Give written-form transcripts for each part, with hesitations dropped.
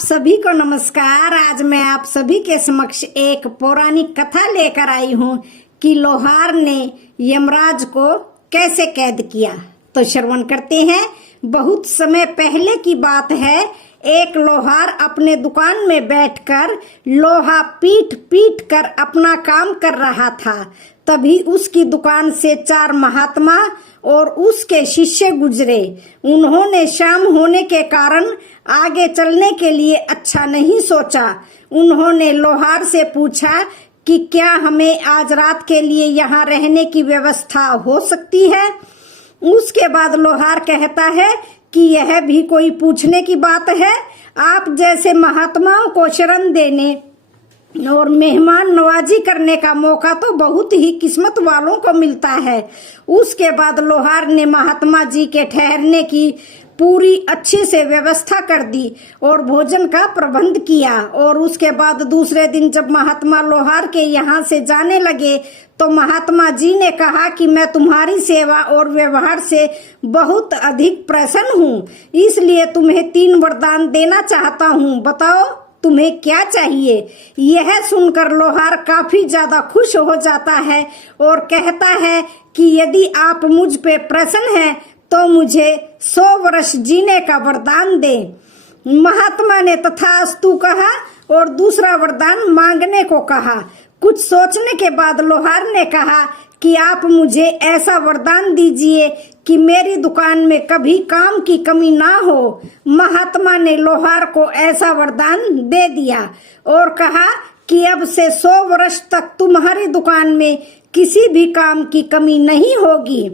सभी को नमस्कार। आज मैं आप सभी के समक्ष एक पौराणिक कथा लेकर आई हूँ कि लोहार ने यमराज को कैसे कैद किया। तो श्रवण करते हैं। बहुत समय पहले की बात है। एक लोहार अपने दुकान में बैठकर लोहा पीट पीट कर अपना काम कर रहा था। तभी उसकी दुकान से 4 महात्मा और उसके शिष्य गुजरे। उन्होंने शाम होने के कारण आगे चलने के लिए अच्छा नहीं सोचा। उन्होंने लोहार से पूछा कि क्या हमें आज रात के लिए यहाँ रहने की व्यवस्था हो सकती है। उसके बाद लोहार कहता है कि यह भी कोई पूछने की बात है। आप जैसे महात्माओं को शरण देने और मेहमान नवाजी करने का मौका तो बहुत ही किस्मत वालों को मिलता है। उसके बाद लोहार ने महात्मा जी के ठहरने की पूरी अच्छे से व्यवस्था कर दी और भोजन का प्रबंध किया। और उसके बाद दूसरे दिन जब महात्मा लोहार के यहाँ से जाने लगे तो महात्मा जी ने कहा कि मैं तुम्हारी सेवा और व्यवहार से बहुत अधिक प्रसन्न हूँ, इसलिए तुम्हें 3 वरदान देना चाहता हूँ। बताओ तुम्हें क्या चाहिए। यह सुनकर लोहार काफी ज्यादा खुश हो जाता है और कहता है कि यदि आप मुझ पे प्रसन्न हैं तो मुझे 100 वर्ष जीने का वरदान दे। महात्मा ने तथास्तु कहा और दूसरा वरदान मांगने को कहा। कुछ सोचने के बाद लोहार ने कहा कि आप मुझे ऐसा वरदान दीजिए कि मेरी दुकान में कभी काम की कमी ना हो। महात्मा ने लोहार को ऐसा वरदान दे दिया और कहा कि अब से 100 वर्ष तक तुम्हारी दुकान में किसी भी काम की कमी नहीं होगी।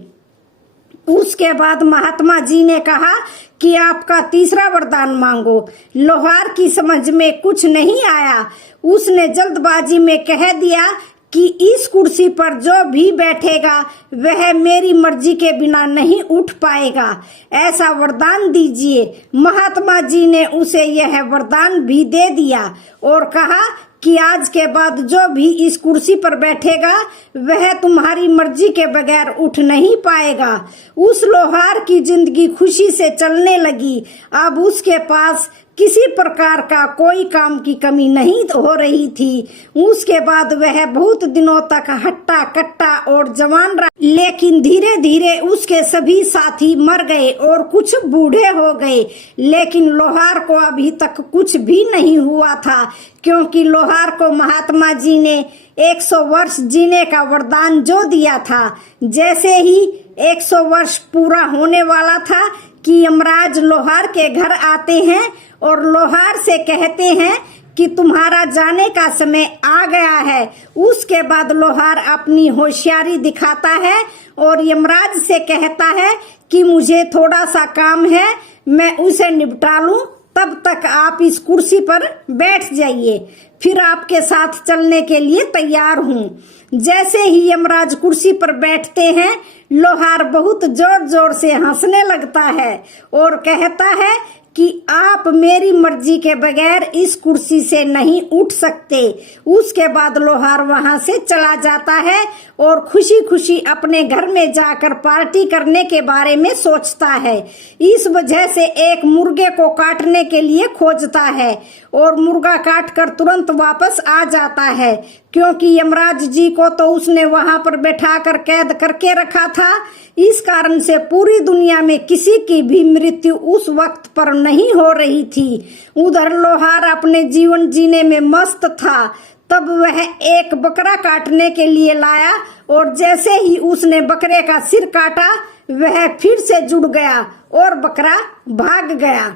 उसके बाद महात्मा जी ने कहा कि आपका तीसरा वरदान मांगो। लोहार की समझ में कुछ नहीं आया। उसने जल्दबाजी में कह दिया कि इस कुर्सी पर जो भी बैठेगा वह मेरी मर्जी के बिना नहीं उठ पाएगा, ऐसा वरदान दीजिए। महात्मा जी ने उसे यह वरदान भी दे दिया और कहा कि आज के बाद जो भी इस कुर्सी पर बैठेगा वह तुम्हारी मर्जी के बगैर उठ नहीं पाएगा। उस लोहार की जिंदगी खुशी से चलने लगी। अब उसके पास किसी प्रकार का कोई काम की कमी नहीं हो रही थी। उसके बाद वह बहुत दिनों तक हट्टा कट्टा और जवान रहा, लेकिन धीरे धीरे उसके सभी साथी मर गए और कुछ बूढ़े हो गए। लेकिन लोहार को अभी तक कुछ भी नहीं हुआ था, क्योंकि लोहार को महात्मा जी ने 100 वर्ष जीने का वरदान जो दिया था। जैसे ही 100 वर्ष पूरा होने वाला था कि यमराज लोहार के घर आते हैं और लोहार से कहते हैं कि तुम्हारा जाने का समय आ गया है। उसके बाद लोहार अपनी होशियारी दिखाता है और यमराज से कहता है कि मुझे थोड़ा सा काम है, मैं उसे निपटा लूं, तब तक आप इस कुर्सी पर बैठ जाइए, फिर आपके साथ चलने के लिए तैयार हूँ। जैसे ही यमराज कुर्सी पर बैठते हैं लोहार बहुत जोर जोर से हंसने लगता है और कहता है कि आप मेरी मर्जी के बगैर इस कुर्सी से नहीं उठ सकते। उसके बाद लोहार वहां से चला जाता है और खुशी खुशी अपने घर में जाकर पार्टी करने के बारे में सोचता है। इस वजह से एक मुर्गे को काटने के लिए खोजता है और मुर्गा काटकर तुरंत वापस आ जाता है, क्योंकि यमराज जी को तो उसने वहां पर बैठाकर कैद करके रखा था। इस कारण से पूरी दुनिया में किसी की भी मृत्यु उस वक्त पर नहीं हो रही थी। उधर लोहार अपने जीवन जीने में मस्त था। तब वह एक बकरा काटने के लिए लाया और जैसे ही उसने बकरे का सिर काटा वह फिर से जुड़ गया और बकरा भाग गया।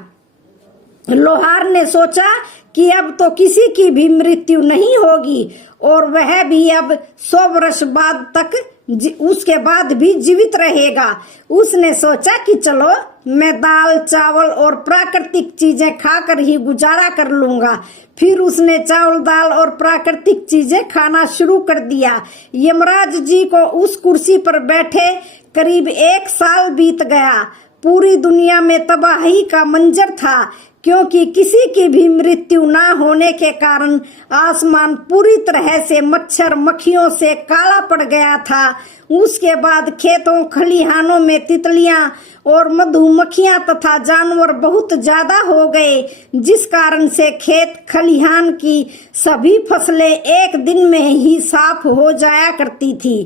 लोहार ने सोचा कि अब तो किसी की भी मृत्यु नहीं होगी और वह भी अब 100 वर्ष बाद तक उसके बाद भी जीवित रहेगा। उसने सोचा कि चलो मैं दाल चावल और प्राकृतिक चीजें खाकर ही गुजारा कर लूंगा। फिर उसने चावल दाल और प्राकृतिक चीजें खाना शुरू कर दिया। यमराज जी को उस कुर्सी पर बैठे करीब 1 साल बीत गया। पूरी दुनिया में तबाही का मंजर था, क्योंकि किसी की भी मृत्यु ना होने के कारण आसमान पूरी तरह से मच्छर मक्खियों से काला पड़ गया था। उसके बाद खेतों खलिहानों में तितलियां और मधुमक्खियां तथा जानवर बहुत ज्यादा हो गए, जिस कारण से खेत खलिहान की सभी फसलें एक दिन में ही साफ हो जाया करती थी।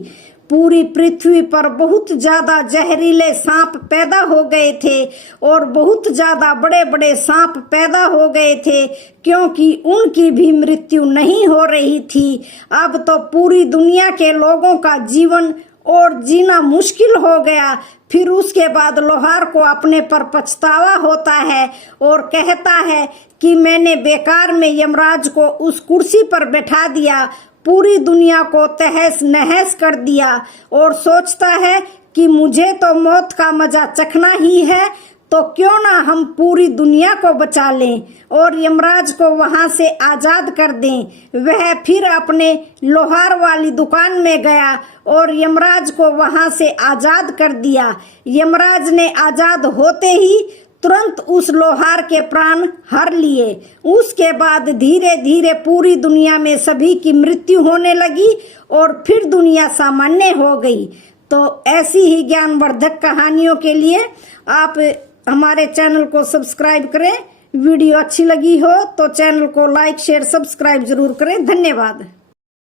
पूरी पृथ्वी पर बहुत ज्यादा जहरीले सांप पैदा हो गए थे और बहुत ज्यादा बड़े बड़े सांप पैदा हो गए थे, क्योंकि उनकी भी मृत्यु नहीं हो रही थी। अब तो पूरी दुनिया के लोगों का जीवन और जीना मुश्किल हो गया। फिर उसके बाद लोहार को अपने पर पछतावा होता है और कहता है कि मैंने बेकार में यमराज को उस कुर्सी पर बैठा दिया, पूरी दुनिया को तहस नहस कर दिया, और सोचता है कि मुझे तो मौत का मजा चखना ही है, तो क्यों ना हम पूरी दुनिया को बचा लें और यमराज को वहां से आजाद कर दें। वह फिर अपने लोहार वाली दुकान में गया और यमराज को वहां से आजाद कर दिया। यमराज ने आजाद होते ही तुरंत उस लोहार के प्राण हर लिए। उसके बाद धीरे धीरे पूरी दुनिया में सभी की मृत्यु होने लगी और फिर दुनिया सामान्य हो गई। तो ऐसी ही ज्ञानवर्धक कहानियों के लिए आप हमारे चैनल को सब्सक्राइब करें। वीडियो अच्छी लगी हो तो चैनल को लाइक शेयर सब्सक्राइब जरूर करें। धन्यवाद।